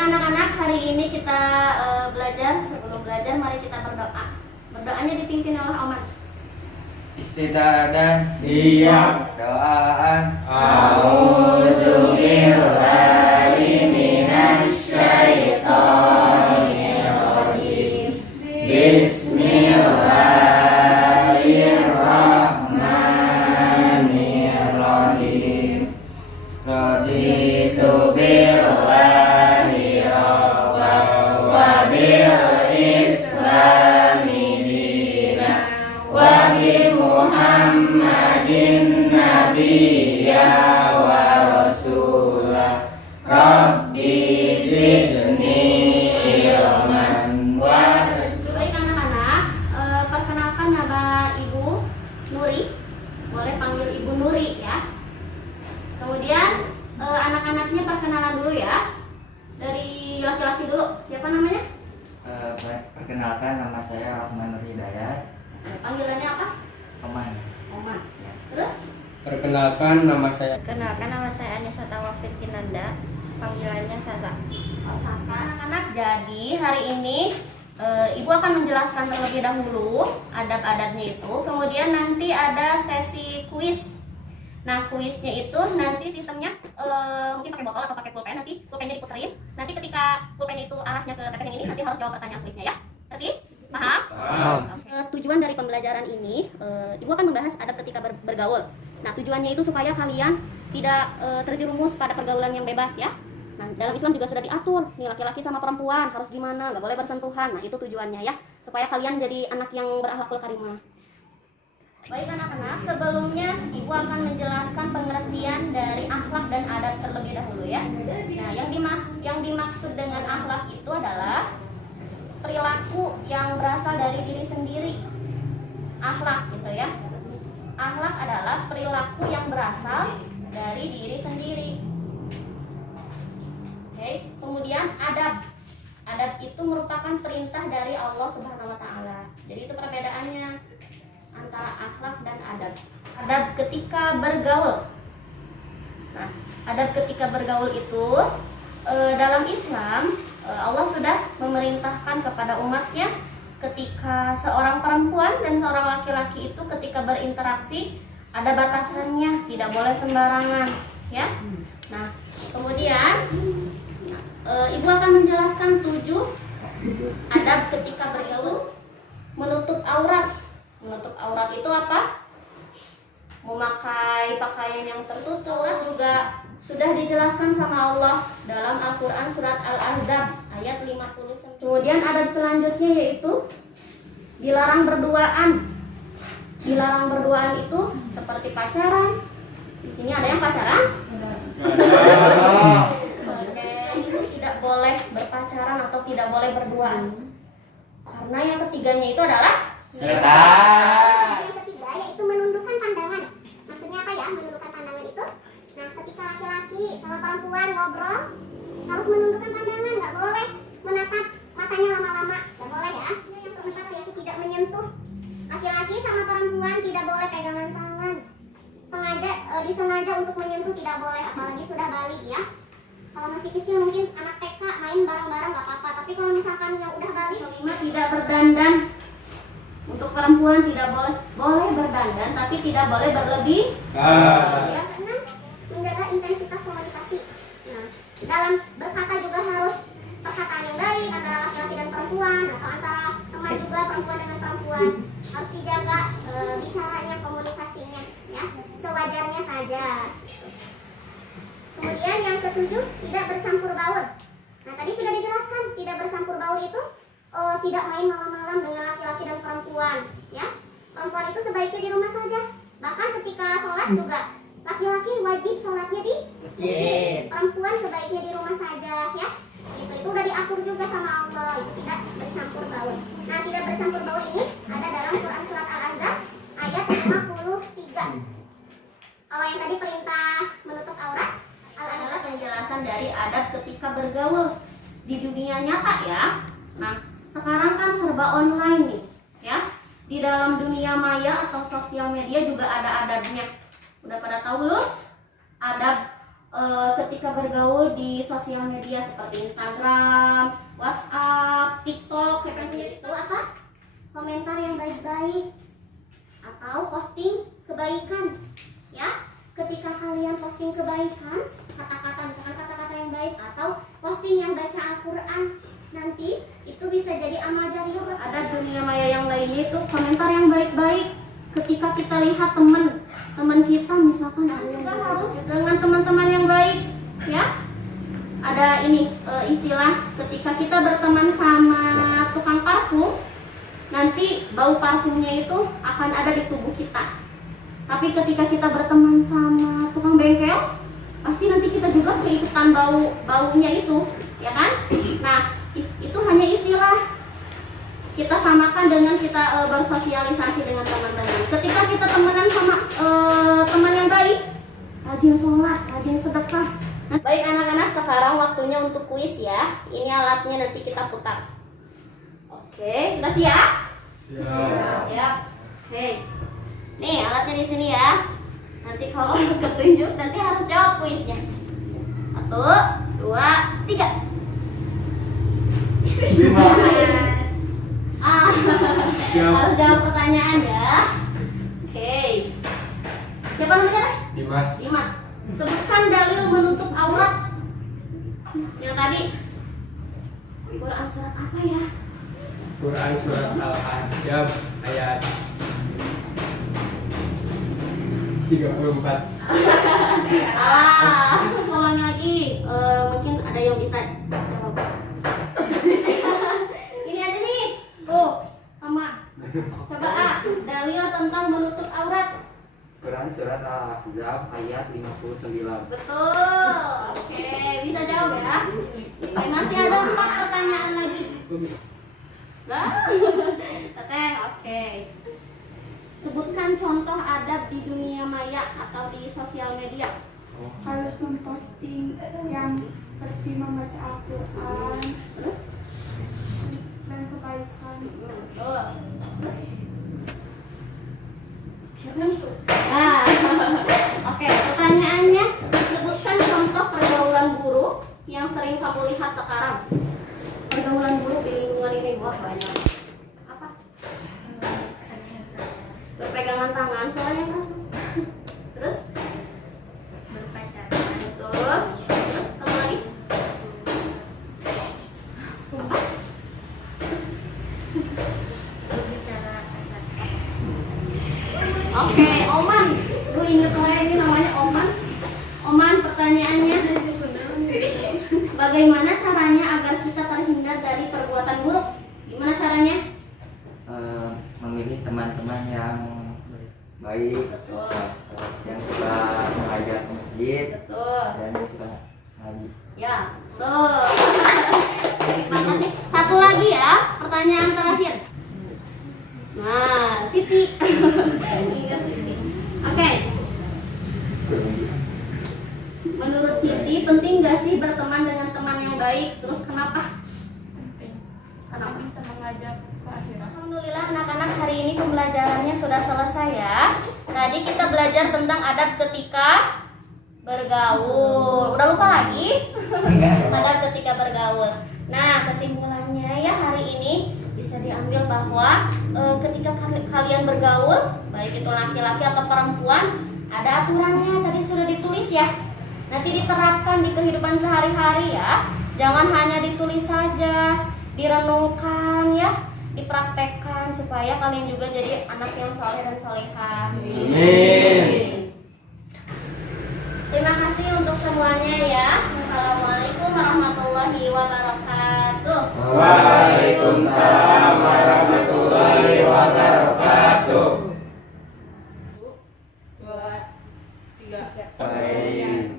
anak-anak, hari ini kita belajar. Sebelum belajar, mari kita berdoa. Berdoanya dipimpin oleh Oman. Istidadan Siap. doaan. A'udzu billahi minasy syaithanir rajim. Bismillahirrahmanirrahim. Raditu billahi rabban wa bil islami dinan wa bi Muhammadin nabiyya wa rasulah. Rabbi zidni ilman wa. Baik anak-anak, perkenalkan nama Ibu Nuri. Boleh panggil Ibu Nuri ya. Kemudian anak-anaknya perkenalan dulu ya. Dari laki-laki dulu. Siapa namanya? Perkenalkan, nama saya Rahman Nur Hidayat. Panggilannya apa? Oman. Oman. Terus? Perkenalkan, nama saya Anissa Tawafir Kinanda, panggilannya Saza. Sasa. Anak-anak, jadi hari ini Ibu akan menjelaskan terlebih dahulu adab-adabnya itu. Kemudian nanti ada sesi kuis. Nah, kuisnya itu nanti sistemnya mungkin pakai botol atau pakai pulpen. Nanti pulpennya diputerin. Nanti ketika pulpennya itu arahnya ke tepeng yang ini, nanti harus jawab pertanyaan kuisnya ya. Ngerti? Paham? Tujuan dari pembelajaran ini, Ibu akan membahas adab ketika bergaul. Nah, tujuannya itu supaya kalian tidak terjerumus pada pergaulan yang bebas ya. Nah, dalam Islam juga sudah diatur nih, laki-laki sama perempuan harus gimana, nggak boleh bersentuhan. Nah, itu tujuannya ya, supaya kalian jadi anak yang berakhlakul karimah. Baik anak-anak, sebelumnya Ibu akan menjelaskan pengertian dari akhlak dan adab terlebih dahulu ya. Nah, yang dimaksud dengan akhlak itu adalah perilaku yang berasal dari diri sendiri. Akhlak gitu ya. Akhlak adalah perilaku yang berasal dari diri sendiri. Oke, kemudian adab. Adab itu merupakan perintah dari Allah Subhanahu wa taala. Jadi itu perbedaannya antara akhlak dan adab. Adab ketika bergaul. Nah, adab ketika bergaul itu dalam Islam Allah sudah memerintahkan kepada umatnya ketika seorang perempuan dan seorang laki-laki itu ketika berinteraksi ada batasannya, tidak boleh sembarangan ya. Nah, kemudian Ibu akan menjelaskan 7 adab ketika bergaul. Menutup aurat. Menutup aurat itu apa? Memakai pakaian yang tertutup juga sudah dijelaskan sama Allah dalam Al-Quran surat Al-Ahzab ayat 59. Kemudian adab selanjutnya yaitu dilarang berduaan. Dilarang berduaan itu seperti pacaran. Di sini ada yang pacaran? Oke, itu tidak boleh berpacaran atau tidak boleh berduaan. Karena yang ketiganya itu adalah Setan. Yang ketiga yaitu menundukkan pandangan. Maksudnya apa ya menundukkan pandangan itu? Nah, ketika laki-laki sama perempuan ngobrol harus menundukkan pandangan, nggak boleh menatap matanya lama-lama, nggak boleh ya. Yang keempat yaitu tidak menyentuh. Laki-laki sama perempuan tidak boleh pegangan tangan. Disengaja untuk menyentuh tidak boleh, apalagi sudah balik ya. Kalau masih kecil mungkin anak TK main bareng-bareng nggak apa-apa, tapi kalau misalkan yang udah balik, kelima tidak berdandan. Untuk perempuan tidak boleh berdandan, tapi tidak boleh berlebih. Ya. Enam, menjaga intensitas komunikasi. Nah, dalam berkata juga harus perkataan yang baik antara laki-laki dan perempuan, atau antara teman juga perempuan dengan perempuan. Harus dijaga bicaranya, komunikasinya ya, sewajarnya saja. Kemudian yang ketujuh, tidak bercampur baur. Nah, tadi sudah dijelaskan, tidak bercampur baur itu tidak main malam-malam dengan laki-laki dan perempuan ya. Perempuan itu sebaiknya di rumah saja. Bahkan ketika sholat juga laki-laki wajib sholatnya di masjid. Perempuan sebaiknya di rumah saja ya. Itu udah diatur juga sama Allah. Itu tidak bercampur baur. Nah, tidak bercampur baur ini ada dalam Quran surat Al-Ahzab ayat 53. Kalau yang tadi perintah menutup aurat Adalah penjelasan dari adab ketika bergaul di dunia nyata ya. Nah, sekarang kan serba online nih ya. Di dalam dunia maya atau sosial media juga ada adabnya. Udah pada tahu belum? Adab ketika bergaul di sosial media seperti Instagram, WhatsApp, TikTok, Itu apa? Komentar yang baik-baik atau posting kebaikan, ya. Ketika kalian posting kebaikan, kata-kata misalkan kata-kata yang baik atau posting yang baca Al-Quran, nanti itu bisa jadi amal jariah buat ada dunia maya yang lainnya itu komentar yang baik-baik. Ketika kita lihat teman kita misalkan ada yang juga harus dengan teman-teman yang baik, ya. Ada ini istilah ketika kita berteman sama tukang parfum, nanti bau parfumnya itu akan ada di tubuh kita. Tapi ketika kita berteman sama tukang bengkel, pasti nanti kita juga keikutan baunya itu, ya kan? Nah, itu hanya istilah. Kita samakan dengan kita bersosialisasi dengan teman-teman. Ketika kita temenan sama teman yang baik, rajin sholat, rajin sedekah. Nah, baik anak-anak, sekarang waktunya untuk kuis ya. Ini alatnya nanti kita putar. Oke, sudah siap? Siap. Oke. Nih alatnya di sini ya. Nanti kalau ketunjuk nanti harus jawab kuisnya. 1, 2, 3. Harus jawab pertanyaan ya. Oke. Siapa namanya? Dimas. Dimas. Sebutkan dalil menutup aurat. Yang tadi. Quran surat apa ya? Quran surat Al-Ahzab ayat 34. Tolong lagi. Mungkin ada yang bisa jawab. Ini aja nih. Tuh, sama. Coba dalil tentang menutup aurat. Quran surat Al-Ahzab ayat 59. Betul. Oke, bisa jawab ya. Oke, masih ada 4 pertanyaan lagi. Oke. Sebutkan contoh adab di dunia maya atau di sosial media. Harus memposting yang seperti membaca Al-Quran Terus? dan kebaikan. Betul. Terus? Siapa nih? Nah, oke, pertanyaannya, sebutkan contoh pergaulan buruk yang sering kamu lihat sekarang. Pergaulan buruk di lingkungan ini, wah banyak. Apa? Berpegangan tangan soalnya mas. Terus? Berpacaran. Betul. Terus apa lagi? Apa? Berbicara kasar. Oke, Oman. Lu inget lagi namanya Oman. Oman, pertanyaannya. Bagaimana caranya agar kita terhindar dari perbuatan buruk? Gimana caranya? Memilih teman-teman yang baik, Betul. yang suka mengajak ke masjid Betul. dan yang suka ngaji. Ya, betul. Asik banget nih. Satu lagi ya, pertanyaan terakhir. Nah, Siti. Ingat Siti. Oke. Menurut Siti, penting gak sih berteman dengan teman yang baik? Terus kenapa? Karena bisa mengajak ke akhirat. Alhamdulillah anak-anak, hari ini pembelajarannya sudah selesai ya. Tadi kita belajar tentang adab ketika bergaul. Udah lupa lagi? Adab ketika bergaul. Nah, kesimpulannya ya hari ini bisa diambil bahwa ketika kalian bergaul, baik itu laki-laki atau perempuan, ada aturannya, tadi sudah ditulis ya. Nanti diterapkan di kehidupan sehari-hari ya. Jangan hanya ditulis saja, direnungkan ya, dipraktekkan supaya kalian juga jadi anak yang soleh dan solehah. Amin. Terima kasih untuk semuanya ya. Assalamualaikum warahmatullahi wabarakatuh. Waalaikumsalam warahmatullahi wabarakatuh. 2, 3. Baik.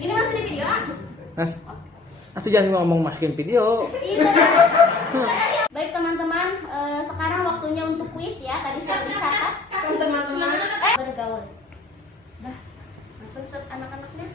Ini masih di video? Mas, atau jangan ngomong masukin video. Iya. Baik teman-teman, sekarang waktunya untuk kuis ya. Tadi sudah dicatat. Teman-teman. Bergaul. Udah, langsung set anak-anaknya.